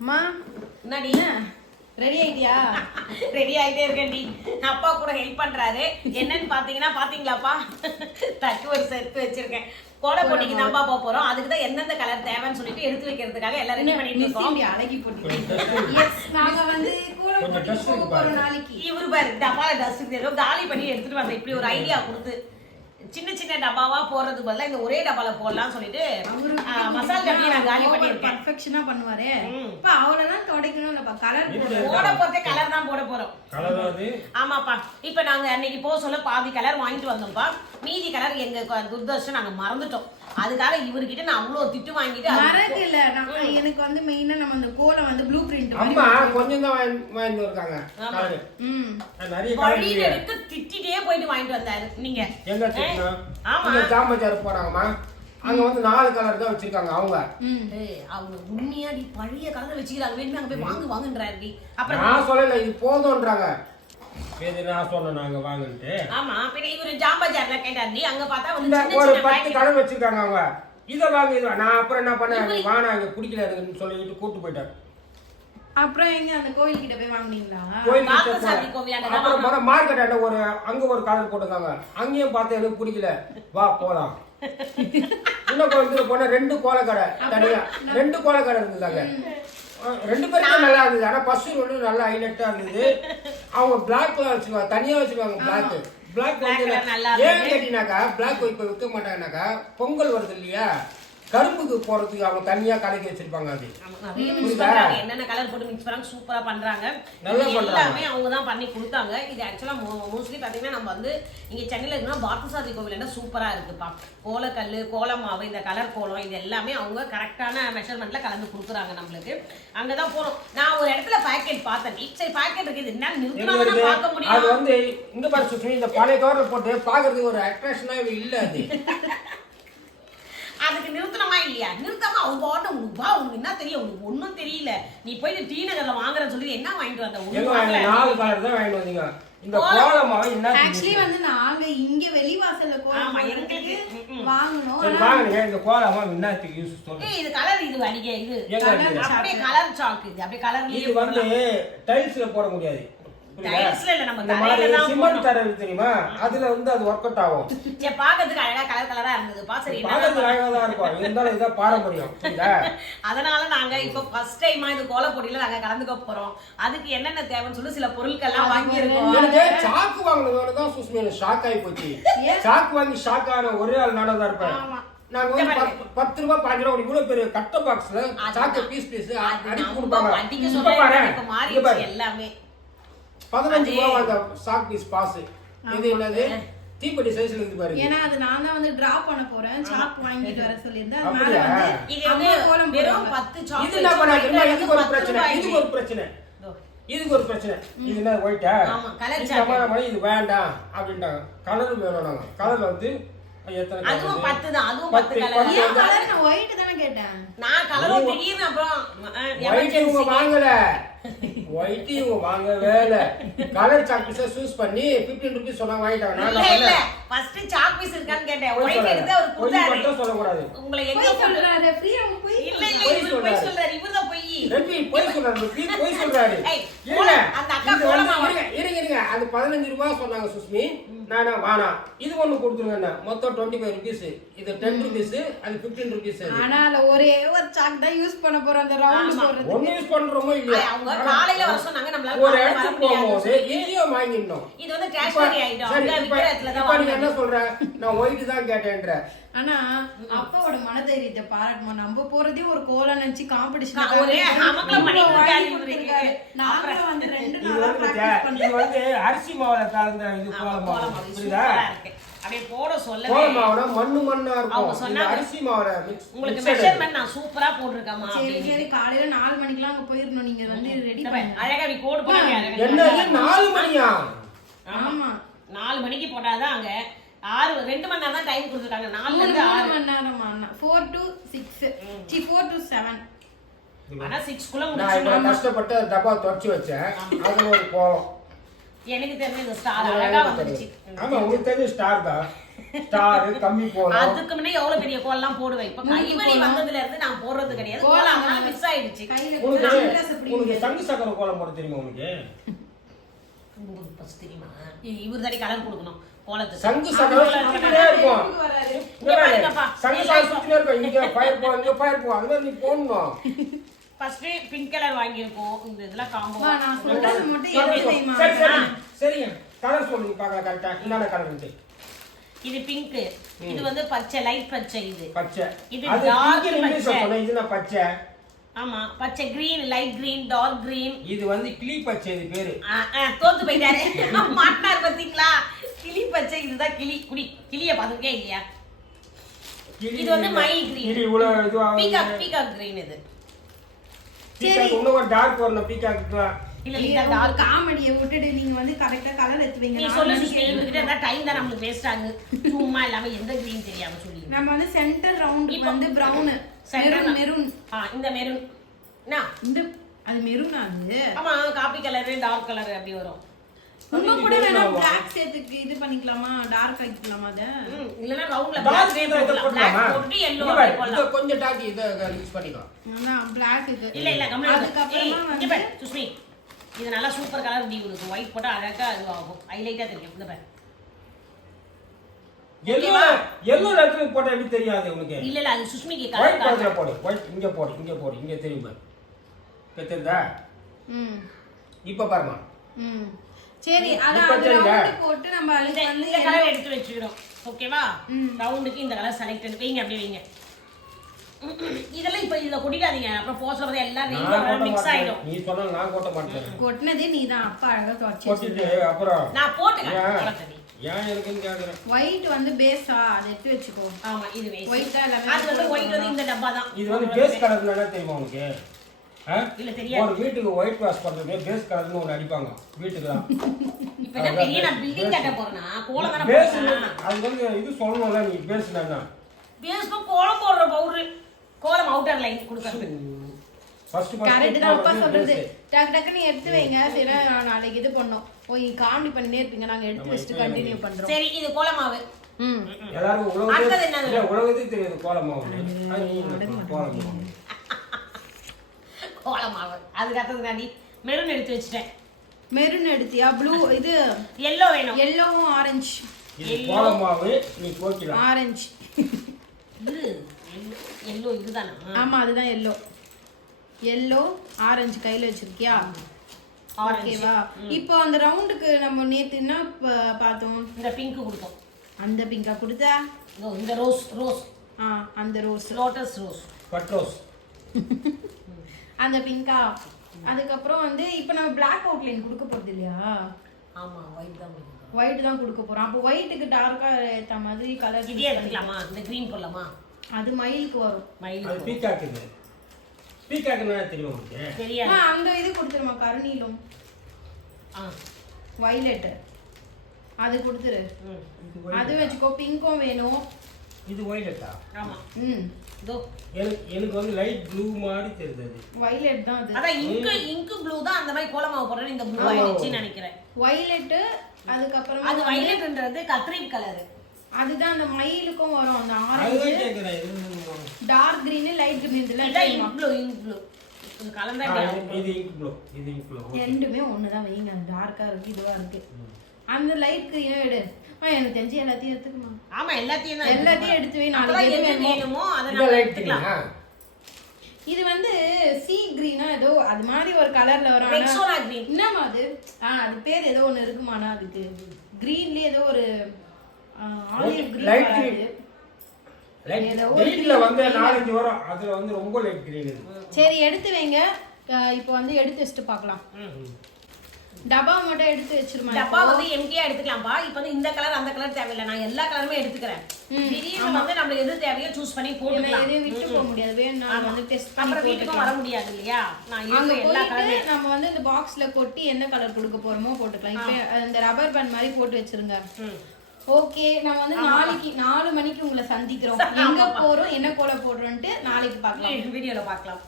அம்மா என்னடி ready ஆயிட்டியா? Ready ஆயிட்டே இருக்கேன்டி. அப்பா கூட ஹெல்ப் பண்றாரு. என்னன்னு பாத்தீங்களாப்பா, தட்டு ஒரு செட்டு வச்சிருக்கேன். கோல போட்டிக்கு தான்ப்பா போக போறோம். அதுக்கு தான் எந்தெந்த கலர் தேவைன்னு சொல்லிட்டு எடுத்து வைக்கிறதுக்காக எல்லாம் ரெடி பண்ணிட்டு இருக்கோம். அழகி போட்டு எஸ் நாங்க வந்து கோல போட்டிக்கு போக போறோம் நாளைக்கு. இவரு பாரு டப்பால டஸ்ட் ஏதோ காலி பண்ணி எடுத்துட்டு வந்தேன். இப்படி ஒரு ஐடியா கொடுத்து சின்ன சின்ன டப்பாவா போறதுக்கு பதிலா இந்த ஒரே டப்பால போடலாம்னு சொல்லிட்டு மசாலா டப்பியை நான் காலி பண்ணிருக்கேன். பர்ஃபெக்ஷனா பண்ணுவாரே. இப்ப அவ்வளவுதான் துடைக்கணும் இல்லப்பா. கலர் போட போறதே கலர் தான் போட போறோம். கலர் அது ஆமாப்பா. இப்ப நாங்க அன்னைக்கு போக சொல்ல பாதி கலர் வாங்கிட்டு வந்தோம்ப்பா. மீதி கலர் எங்க துர்தர்ஷன் நாங்க மறந்துட்டோம். அதுக்காக இவர்கிட்ட நான் அவ்வளவு திட்டு வாங்கிட்டு மறக்கல. எனக்கு வந்து மெயினா நம்ம அந்த கோலம் வந்து ப்ளூ பிரிண்ட் அம்மா கொஞ்சம் தான் வாங்கிட்டு இருக்காங்க. கலர் நிறைய கலர் வழியில எடுத்து திட்டிட்டே போயிட்டு வாங்கிட்டு வந்தாரு. நீங்க எங்க திட்டினா ஆமா இந்த ஜாம்பஜார் போறாங்கம்மா. அங்க வந்து 4 கலர் தான் வச்சிருக்காங்க அவங்க. அவங்க உண்மையாடி பழைய கலர் வச்சுக்கிறாங்க. வேணுமே அங்க போய் வாங்குன்றாரு. அப்புறம் நான் சொல்லல இது போதும்ன்றாங்க. சரி நான் சொன்னேன் நாங்க வாங்கிட்டு. ஆமா பின்ன இவரு ஜாம்பஜார்ல கேட்டாரு. அங்க பார்த்தா வந்து சின்ன ஒரு சின்ன 10 கலர் வச்சிருக்காங்க அவங்க. இத வாங்கி நான் அப்புறம் என்ன பண்ணேன், வானா அங்க குடிக்கல இருக்குன்னு சொல்லிட்டு கூட்டு போயிட்டேன். அப்புறம் எங்க அந்த கோயில் கிட்ட போய் வாங்குனீங்களா? அப்புறம் போன மார்க்கெட் ஒரு அங்க ஒரு கலர் போட்டுருக்காங்க. அங்கேயும் பார்த்து எனக்கு பிடிக்கல, வா போலாம். இன்னும் கொஞ்சம் போன 2 கோலக்கடை தனியா 2 கோலக்கடை இருந்ததாங்க. 2 பேரும் நல்லா இருந்தது. ஆனா ஃபர்ஸ்ட் ஒன்று நல்லா ஹைலைட்டா இருந்தது. அவங்க பிளாக் கலர் வச்சுருவாங்க, தனியா வச்சுருவாங்க. பிளாக் வந்து ஏன் கேட்டீங்கன்னாக்கா பிளாக் இப்ப விற்க மாட்டாங்கன்னாக்கா பொங்கல் வருது இல்லையா, கரும்புக்கு போறதுக்கு அவங்க தனியா கலக்கி வச்சிருப்பாங்க. அது என்னென்ன கலர் போட்டு மிக்ஸ் பண்ணாங்க, சூப்பரா பண்றாங்க. நல்லா பண்றாங்க. எல்லாமே அவங்க தான் பண்ணி கொடுத்தாங்க. இது ஆக்சுவலா மோஸ்ட்லி பாத்தீங்கன்னா நம்ம வந்து இங்க சென்னையில இருக்குன்னா பார்த்தசாரதி கோவில் என்ன சூப்பரா இருக்குப்பா. கோலக்கல்லு, கோலமாவு, இந்த கலர் கோலம் இது எல்லாமே அவங்க கரெக்டான மெஷர்மெண்ட்ல கலந்து கொடுக்குறாங்க நம்மளுக்கு. அங்கதான் போறோம். நான் ஒரு இடத்துல பாக்கெட் பார்த்தேன். சரி பாக்கெட் இருக்குது என்ன நிறுத்தினா பார்க்க முடியும். அது வந்து இந்த பாரு சுற்றி இந்த பழைய கவர்ல போட்டு பாக்குறதுக்கு ஒரு அட்ராக்ஷனா இல்ல. அது அதுக்கு நிறுத்தணுமா இல்லையா? நிறுத்தாம அவங்க உனக்கு என்ன தெரியும், உனக்கு ஒன்னும் தெரியல. நீ போயிட்டு டி நகர்ல வாங்குறன்னு சொல்லி என்ன வாங்கிட்டு வந்த? 4 கலர் தான் வாங்கிட்டு வந்தீங்க. இந்த கோலமாவை என்ன ஆக்சுவலி வந்து நாங்க இங்க வெளிவாசல்ல கோலம் எங்களுக்கு வாங்கணும். சரி வாங்குங்க. இந்த கோலமா என்னத்துக்கு யூஸ் சொல்லுங்க. இது கலர் இது அடிக்க இது அப்படியே கலர் சாக். இது அப்படியே கலர் இது வந்து டைல்ஸ்ல போட முடியாது. டைல்ஸ்ல இல்ல நம்ம இந்த மாதிரி தரையில தான் சிமெண்ட் தரை தெரியுமா, அதுல வந்து அது ஒர்க் அவுட் ஆகும். சே பாக்கிறதுக்கு அழகா கலர் கலரா இருந்தது. பாசரி பாக்கிறதுக்கு அழகா தான் இருக்கும். இருந்தாலும் இத பாரம்பரியம். புரியுதா? அதனால நாங்க இப்ப ஃபர்ஸ்ட் டைமா இது கோல போட்டியில நாங்க கலந்துக்க போறோம். அதுக்கு என்னென்ன தேவைன்னு சொல்லி சில பொருட்கள் எல்லாம் வாங்கி இருக்கோம். எனக்கு சாக்கு வாங்குனதோட தான் சுஸ்மி ஷாக் ஆகி போச்சு. சாக்கு வாங்கி ஷாக் ஆன ஒரே ஆள் நானா தான் இருப்பேன். நாங்க வந்து 10 ரூபாய் 5 ரூபாய் இவ்வளவு பெரிய கட்ட பாக்ஸ்ல சாக்கு பீஸ் அடிச்சு கொடுப்பாங்க. அடிக்க சொல்றாங்க. இப்ப மாறிடுச்சு எல்லாமே. 15 ரூபாய் அந்த சாக் பீஸ் பாஸ். இது என்னது தீப்பெட்டி சைஸ்ல இருக்கு பாருங்க. ஏனா அது நான் தான் வந்து டிரா பண்ண போறேன். சாக் வாங்கிட்டு வர சொல்லிருந்தேன். அது அப்படியே மேல வந்து இது வந்து வெறும் 10 சாக். இது என்ன பண்ணாங்க? இதுக்கு ஒரு பிரச்சனை. இதுக்கு ஒரு பிரச்சனை. இது என்ன ஒயிட்டா? ஆமா கலர் சாக். இது வேண்டாம் அப்படின்ட்டாங்க. கலர் வேணும். நாங்க கலர் வந்து எத்தனை அதுவும் 10 தான். அதுவும் 10 கலர். ஏன் கலர் நான் ஒயிட் தான கேட்டேன். நான் கலர் திடீர்னு அப்புறம் எமர்ஜென்சி வாங்கல. ஒயிட் இவங்க வாங்கவே இல்ல. கலர் சாக் பீஸை சூஸ் பண்ணி 15 ரூபீஸ் சொன்னா வாங்கிட்டாங்க. நான் இல்ல ஃபர்ஸ்ட் சாக் பீஸ் இருக்கான்னு கேட்டேன். ஒயிட் எடுத்து அவர் கொடுத்தாரு. மட்டும் சொல்ல கூடாது. உங்களை எங்க சொல்றாரு? ஃப்ரீயா போய் இல்ல இவர் போய் சொல்றாரு. இவர் தான் போய் ரெபி போய் சொல்றாரு. போய் சொல்றாரு. இல்ல அந்த அக்கா கோலமா இருங்க. அது 15 ரூபாய் சொன்னாங்க சுஸ்மி. நானா வானா இது ஒன்னு கொடுத்துருங்க. மொத்தம் 25 ரூபீஸ். இது 10 ரூபீஸ். அது 15 ரூபீஸ். ஆனா ஒரே ஒரு சாக் தான் யூஸ் பண்ண போறோம். அந்த ரவுண்ட் போடுறது ஒன்னு யூஸ் பண்றோமோ இல்லையா? அவங்க காலையில வர சொன்னாங்க. நம்மளால ஒரு இடத்துக்கு போகும்போது ஈஸியா வாங்கிடணும். இது வந்து கேஷ்வரி ஐட்டம். அங்க விக்கிற இடத்துல தான் வாங்க. என்ன சொல்ற? நான் ஒயிட் தான் கேட்டேன்ற. ஆனா அப்பாவோட மனதைரியத்தை பாராட்டணும். நம்ம போறதே ஒரு கோலம் நினைச்சு காம்படிஷன் ஒரே அமக்கலம் பண்ணிட்டு நாங்க வந்து 2 இது நாளா பிராக்டீஸ் வந்து இது வந்து அரிசி மாவுல கலந்த இது கோலம். புரியுதா? அப்படியே போட சொல்ல கோலமாவுல மண்ணா இருக்கும். அவங்க சொன்னாங்க அரிசி மாவுல மிக்ஸ். உங்களுக்கு மெஷர்மென்ட் நான் சூப்பரா போட்டுருக்கேமா. சரி காலையில 4 மணிக்குலாம் அங்க போயிரணும். நீங்க வந்து ரெடி பண்ணு. அழகா நீ கோட் போடுங்க. என்னது 4 மணியா? ஆமா 4 மணிக்கு போட்டாதான் அங்க 2 மணி நேரம் தான் டைம் கொடுத்துருக்காங்க. 4 ல இருந்து 6 மணி நேரமா? 4 to 6 4 to 7. ஆனா 6 குள்ள நான் முடிச்சு. இப்ப கஷ்டப்பட்டு டப்பா தொடச்சி வச்சேன். அது ஒரு கோலம். எனக்கு தெரிஞ்ச இந்த ஸ்டார் அழகா வந்துருச்சு. ஆமா உங்களுக்கு தெரிஞ்ச ஸ்டார் தான். ஸ்டார் கம்மி கோலம் அதுக்கு முன்னே எவ்வளவு பெரிய கோலம்லாம் போடுவேன். இப்ப கைவலி வந்ததுல இருந்து நான் போடுறது கிடையாது. கோலம் மிஸ் ஆயிடுச்சு. உனக்கு சங்கு சக்கர கோலம் போட தெரியுமா உனக்கு? உங்களுக்கு ஃபர்ஸ்ட் தெரியுமா? இவர் தாடி கலர் கொடுக்கணும் கோலத்துக்கு. சங்கு சக்கர சுத்திட்டே இருக்கும். சங்கு சக்கர சுத்திட்டே இருக்கும். இங்க ஃபயர் போ, இங்க ஃபயர் போ. அது நீ போடணும். ஃபர்ஸ்ட் பிங்க் கலர் வாங்கியிருக்கோம். இந்த இதெல்லாம் காம்போ. நான் சொல்றது மட்டும் எப்படி செய்யுமா? சரிங்க. கலர் சொல்லுங்க பார்க்கலாம் கரெக்டா. என்னென்ன கலர் இருக்கு? இது பிங்க். இது வந்து பச்சை, லைட் பச்சை. இது பச்சை. இது அது டார்க் இங்கிலீஷ்ல பச்சை. சொன்னா இதுனா பச்சை. ஆமா, பச்சை, green, light green, dark green. இது வந்து கிளி பச்சை இது பேரு. தோத்து போயிட்டாரு. மாட்டார் பாத்தீங்களா? கிளி பச்சை. இதுதான் கிளி. குடி கிளிய பாத்துக்கே இல்லையா? இது வந்து மயில் கிரீன். இது இவ்வளவு இதுவா பீகாக் கிரீன். இது பீகாக் இன்னும் ஒரு டார்க் வரணும் பீகாக்லாம். இல்ல இந்த டார்க் காமெடியை விட்டுட்டு நீங்க வந்து கரெக்டா கலர் எடுத்துவீங்க. நீ சொல்லு சுஷ்மி. இவர்கிட்ட இருந்தா டைம் தான் நமக்கு வேஸ்ட் ஆகுது. சும்மா இல்லாம எந்த கிரீன் தெரியாம சொல்லி. நம்ம வந்து சென்டர் ரவுண்ட் வந்து பிரவுன், மெரூன். இந்த மெரூன். இந்த அது மெரூன் அது. ஆமா, காபி கலர், டார்க் கலர் அப்படி வரும். இன்னும் கூட வேணா Black சேர்த்துக்கு இது பண்ணிக்கலாமா? டார்க் ஆக்கிக்கலாமா அத? இல்லனா ரவுண்ட்ல Black போட்டு yellow போடலாம். இது கொஞ்சம் டார்க் இத யூஸ் பண்ணிக்கலாம். நான் Black இது. இல்ல கம்மியா. அதுக்கு அப்புறமா இங்க பாரு சுஷ்மி. இது நல்லா சூப்பர் கலர் டி உனக்கு. ஒயிட் போட்டா அழகா அது ஆகும். ஹைலைட்டா தெரியும். இந்த பாரு. yellow லெட்டர் போட்டா எப்படி தெரியாது உனக்கு? இல்ல அது சுஷ்மிக்கு ஒயிட் கலர் கலர்ல போடு. ஒயிட் இங்க போடு. இங்க தெரியுமா? தெரியுதா? இப்ப பாருமா. சரி அத ரவுண்ட் போட்டு நம்ம அதுக்கு வந்து இந்த கலர் எடுத்து வெச்சிரோம். ஓகேவா? ரவுண்டுக்கு இந்த கலர் செலக்ட் பண்ணி வைங்க. அப்படியே வைங்க. இதெல்லாம் இப்ப இத கொட்டிடாதீங்க. அப்புறம் போஸ்ல வந்து எல்லாம் ரெயின்போ மிக்ஸ் ஆயிடும். நீ சொன்னா நான் கொட்ட மாட்டேன். கொட்னதே நீதான். அப்பா அழகா தொடச்சு கொட்டிட்டு அப்புறம் நான் போட்டுக்கிறேன். ஏன் இருக்குன்னு கேக்குறேன். ஒயிட் வந்து பேஸா அத எடுத்து வெச்சுக்கோ. ஆமா, இது பேஸ். ஒயிட் தான் எல்லாமே. அது வந்து ஒயிட் வந்து இந்த டப்பா தான். இது வந்து பேஸ் கலர்னா என்ன தெரியுமா உனக்கு? இல்ல தெரியாது. ஒரு வீட்டுக்கு ஒயிட் வாஷ் பண்றது பேஸ் கலர்னு ஒன்னு அடிப்பாங்க வீட்டுக்குலாம். இப்போ என்ன பெரிய நான் பில்டிங் கட்ட போறேனா? கோலம் தான பேஸ் போறேன். அது வந்து இது சொல்லணும்ல நீ பேஸ்னா என்ன? பேஸ்க்கு கோலம் போடுற பவுடர். கோலம் அவுட்டர் லைன் கொடுக்கறது. ஃபர்ஸ்ட் கரெக்ட் தான் அப்பா சொல்றது. டக்கு நீ எடுத்து வைங்க. சரி நான் நாளைக்கு இது பண்ணோம். ஓய் காமெடி பண்ணிட்டே இருப்பீங்க. நாங்க எடுத்து வச்சிட்டு கண்டினியூ பண்றோம். சரி இது கோலம் மாவு. எல்லாரும் உலகத்துக்கு தெரியாது கோலம் மாவு. கோலம் மாவு. கோலம் மாவு. அதுக்கு அடுத்தது நாடி மெரூன் எடுத்து வச்சிட்டேன். மெரூன் எடுத்தியா? ப்ளூ இது yellow வேணும். yellowவும் ஆரஞ்சு. இது கோலம் மாவு நீ கோக்கிடா. ஆரஞ்சு. இது yellow இதுதானா? ஆமா அதுதான் yellow ஆரஞ்சு கையில வச்சிருக்கியா? ஓகேவா? இப்போ அந்த ரவுண்டுக்கு நம்ம நேத்து என்ன பார்த்தோம்? இந்த பிங்க் கொடுத்தோம். அந்த பிங்கா கொடுத்தா? இந்த ரோஸ். அந்த rose. Lotus rose. But rose. அந்த பிங்கா. அதுக்கு அப்புறம் வந்து இப்போ நம்ம Black அவுட்லைன் கொடுக்க போறது இல்லையா? ஆமா, ஒயிட் தான் கொடுக்கணும். ஒயிட் தான் கொடுக்க போறோம். அப்போ ஒயிட்டுக்கு டார்க்கா ஏத்த மாதிரி கலர் இதே எடுத்துக்கலாமா? இந்த கிரீன் போடலாமா? அது மயிலுக்கு வரும். அது பீகாக் இது. பீகாக் என்ன தெரியுமா உங்களுக்கு? தெரியாது. அந்த இது கொடுத்துருமா கருநீலம். வயலட். அது கொடுத்துரு. அது வெச்சுக்கோ. பிங்க்கும் வேணும். இது வயலட்டா? ஆமா. இதோ எனக்கு வந்து லைட் ப்ளூ மாதிரி தெரியுது. வயலட் தான் அது. அதான் இங்க் ப்ளூ தான் அந்த மாதிரி கோலமாவு போடுறேன். இந்த ப்ளூ ஆயிடுச்சுன்னு நினைக்கிறேன். வயலட். அதுக்கு அப்புறம் அது வயலட்ன்றது கத்ரீன் கலர். அதுதான் அந்த மயிலுக்கும் வரும். அந்த orange dark green light green இதெல்லாம் இங்க் ப்ளூ. இது கலந்தா இது இங்க் ப்ளூ. ரெண்டுமே ஒண்ணுதான் வைங்க. டார்க்கா இருக்கு இதுவா இருக்கு. அந்த லைட் கிரீன் எடு. எனக்கு தெரிஞ்சு எல்லாத்தையும் எடுத்துக்கமா. ஆமா எல்லாத்தையும் எடுத்து வை. நாளைக்கு எது வேணுமோ அதை நம்ம எடுத்துக்கலாம். இது வந்து சீ கிரீனா ஏதோ அது மாதிரி ஒரு கலர்ல வரும். Rexona green. என்னமா அது? அது பேர் ஏதோ ஒன்னு இருக்குமானா அதுக்கு கிரீன்ல ஏதோ ஒரு ஆலிவ் கிரீன் வராது. லைட்ல வந்து 4-5 வரும். அதுல வந்து ரொம்ப லைட் கிரீன் இது. சரி எடுத்து வைங்க. இப்போ வந்து எடுத்து வச்சிட்டு பார்க்கலாம். டப்பா மட்டும் எடுத்து வச்சிருமா? டப்பா வந்து எம்டியா எடுத்துக்கலாம்பா. இப்போ வந்து இந்த கலர் அந்த கலர் தேவையில்லை. நான் எல்லா கலருமே எடுத்துக்கிறேன். திடீர்னு வந்து நம்ம எது தேவையோ சூஸ் பண்ணி போட்டுக்கலாம். எதையும் விட்டு போக முடியாது. வேணும்னா வந்து டெஸ்ட் அப்புறம் வீட்டுக்கும் வர முடியாது இல்லையா? நான் இருக்கிற எல்லா கலருமே நம்ம வந்து இந்த பாக்ஸ்ல கொட்டி என்ன கலர் கொடுக்க போறோமோ போட்டுக்கலாம். இப்போ இந்த ரப்பர் பேண்ட் மாதிரி போட்டு வச்சிருங்க. ஓகே, நம்ம வந்து நாளைக்கு 4 மணிக்கு உங்களை சந்திக்கிறோம். எங்க போறோம் என்ன கோல போடுறோம்ட்டு நாளைக்கு பார்க்கலாம். வீடியோல பார்க்கலாம்.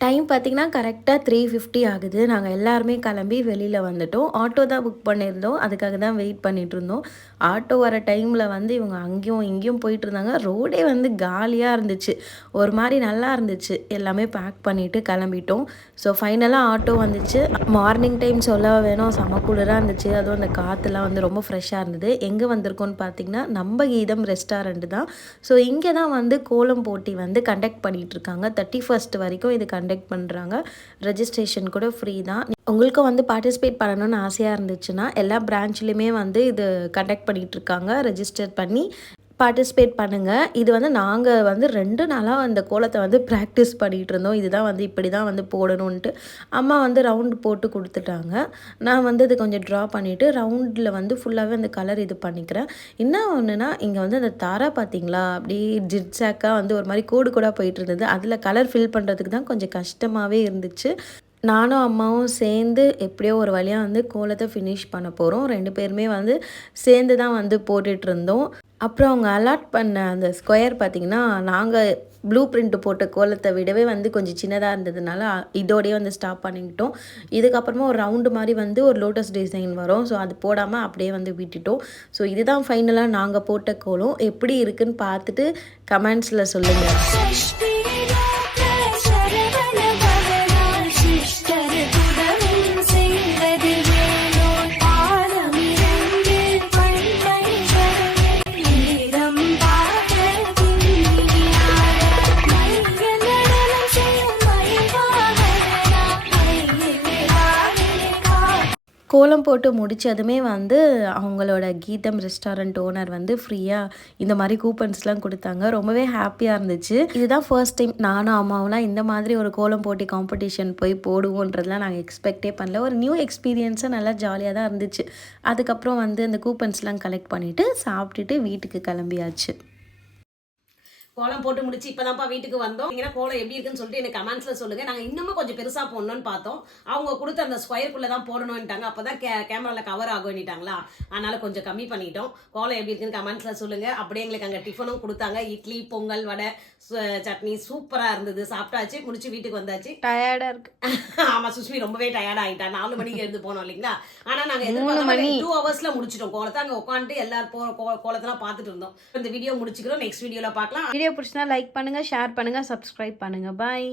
டைம் பார்த்திங்கன்னா கரெக்டாக 3:50 ஆகுது. நாங்கள் எல்லாருமே கிளம்பி வெளியில் வந்துட்டோம். ஆட்டோ தான் புக் பண்ணியிருந்தோம். அதுக்காக தான் வெயிட் பண்ணிகிட்டு இருந்தோம். ஆட்டோ வர டைமில் வந்து இவங்க அங்கேயும் இங்கேயும் போயிட்டு இருந்தாங்க. ரோடே வந்து காலியாக இருந்துச்சு, ஒரு மாதிரி நல்லா இருந்துச்சு. எல்லாமே பேக் பண்ணிவிட்டு கிளம்பிட்டோம். ஸோ ஃபைனலாக ஆட்டோ வந்துச்சு. மார்னிங் டைம் சொல்ல வேணும், செம குளிராக இருந்துச்சு. அதுவும் அந்த காற்றுலாம் வந்து ரொம்ப ஃப்ரெஷ்ஷாக இருந்தது. எங்கே வந்திருக்கோன்னு பார்த்தீங்கன்னா நம்ம கீதம் ரெஸ்டாரண்ட் தான். ஸோ இங்கே தான் வந்து கோலம் போட்டி வந்து கண்டக்ட் பண்ணிகிட்ருக்காங்க. 31st வரைக்கும் இது கண்டக்ட் பண்ணுறாங்க. ரெஜிஸ்ட்ரேஷன் கூட ஃப்ரீ தான். உங்களுக்கும் வந்து பார்ட்டிசிபேட் பண்ணணும்னு ஆசையாக இருந்துச்சுன்னா எல்லா பிரான்ச்லேயுமே வந்து இது கண்டக்ட் பண்ணிகிட்ருக்காங்க. ரெஜிஸ்டர் பண்ணி பார்ட்டிசிபேட் பண்ணுங்கள். இது வந்து நாங்கள் வந்து 2 நாளாக அந்த கோலத்தை வந்து ப்ராக்டிஸ் பண்ணிகிட்டு இருந்தோம். இதுதான் வந்து இப்படி தான் வந்து போடணுன்ட்டு அம்மா வந்து ரவுண்டு போட்டு கொடுத்துட்டாங்க. நான் வந்து அது கொஞ்சம் ட்ரா பண்ணிவிட்டு ரவுண்டில் வந்து ஃபுல்லாகவே அந்த கலர் இது பண்ணிக்கிறேன். என்ன ஒன்றுனா இங்கே வந்து அந்த தாரா பார்த்தீங்களா, அப்படியே ஜிட்ஸாக்காக வந்து ஒரு மாதிரி கோடு கூட போயிட்டு இருந்தது. அதில் கலர் ஃபில் பண்ணுறதுக்கு தான் கொஞ்சம் கஷ்டமாகவே இருந்துச்சு. நானும் அம்மாவும் சேர்ந்து எப்படியோ ஒரு வழியாக வந்து கோலத்தை ஃபினிஷ் பண்ண போகிறோம். 2 பேருமே வந்து சேர்ந்து தான் வந்து போட்டுட்டு இருந்தோம். அப்புறம் அவங்க அலாட் பண்ண அந்த ஸ்கொயர் பார்த்திங்கன்னா, நாங்கள் ப்ளூ பிரிண்ட் போட்ட கோலத்தை விடவே வந்து கொஞ்சம் சின்னதாக இருந்ததுனால இதோடையே வந்து ஸ்டாப் பண்ணிக்கிட்டோம். இதுக்கப்புறமா ஒரு ரவுண்டு மாதிரி வந்து ஒரு லோட்டஸ் டிசைன் வரும். ஸோ அது போடாமல் அப்படியே வந்து விட்டுட்டோம். ஸோ இதுதான் ஃபைனலாக நாங்கள் போட்ட கோலம். எப்படி இருக்குன்னு பார்த்துட்டு கமெண்ட்ஸில் சொல்லுங்கள். கோலம் போட்டு முடித்ததுமே வந்து அவங்களோட கீதம் ரெஸ்டாரண்ட் ஓனர் வந்து ஃப்ரீயாக இந்த மாதிரி கூப்பன்ஸ்லாம் கொடுத்தாங்க. ரொம்பவே ஹாப்பியாக இருந்துச்சு. இதுதான் ஃபர்ஸ்ட் டைம் நானும் அம்மாவெலாம் இந்த மாதிரி ஒரு கோலம் போட்டி காம்படிஷன் போய் போடுவோன்றதுலாம் நாங்கள் எக்ஸ்பெக்டே பண்ணல. ஒரு நியூ எக்ஸ்பீரியன்ஸாக நல்லா ஜாலியாக தான் இருந்துச்சு. அதுக்கப்புறம் வந்து அந்த கூப்பன்ஸ்லாம் கலெக்ட் பண்ணிவிட்டு சாப்பிட்டுட்டு வீட்டுக்கு கிளம்பியாச்சு. கோலம் போட்டு முடிச்சு இப்பதான்ப்பா வீட்டுக்கு வந்தோம். நீங்க கோலம் எப்படி இருக்குன்னு சொல்லிட்டு எனக்கு கமெண்ட்ஸ்ல சொல்லுங்க. நாங்க இன்னமும் கொஞ்சம் பெருசா போடணும்னு பார்த்தோம். அவங்க கொடுத்த அந்த ஸ்கொயருக்குள்ள தான் போடணும்ட்டாங்க. அப்பதான் கேமரால கவர் ஆகும்ட்டாங்களா, அதனால கொஞ்சம் கம்மி பண்ணிட்டோம். கோலம் எப்படி இருக்குன்னு கமெண்ட்ஸ்ல சொல்லுங்க. அப்படியே எங்களுக்கு அங்க டிஃபனும் கொடுத்தாங்க. இட்லி, பொங்கல், வடை, சட்னி சூப்பரா இருந்தது. சாப்பிட்டாச்சு, முடிச்சு வீட்டுக்கு வந்தாச்சு. டயர்டா இருக்கு. ஆமா, சுஷ்மி ரொம்பவே டயர்ட் ஆயிட்டா. 4 மணிக்கு எழுந்து போனோம் இல்லைங்களா. ஆனா நாங்க எதிர்பார்த்த 2 ஹவர்ஸ்ல முடிச்சிட்டோம் கோலத்தை. அங்க உட்காந்துட்டு எல்லாரும் கோலத்தெல்லாம் பார்த்துட்டு இருந்தோம். இந்த வீடியோ முடிச்சுக்கிறோம். நெக்ஸ்ட் வீடியோல பார்க்கலாம். வீடியோ பிடிச்சினா லைக் பண்ணுங்க, ஷேர் பண்ணுங்க, சப்ஸ்கிரைப் பண்ணுங்க. பாய்.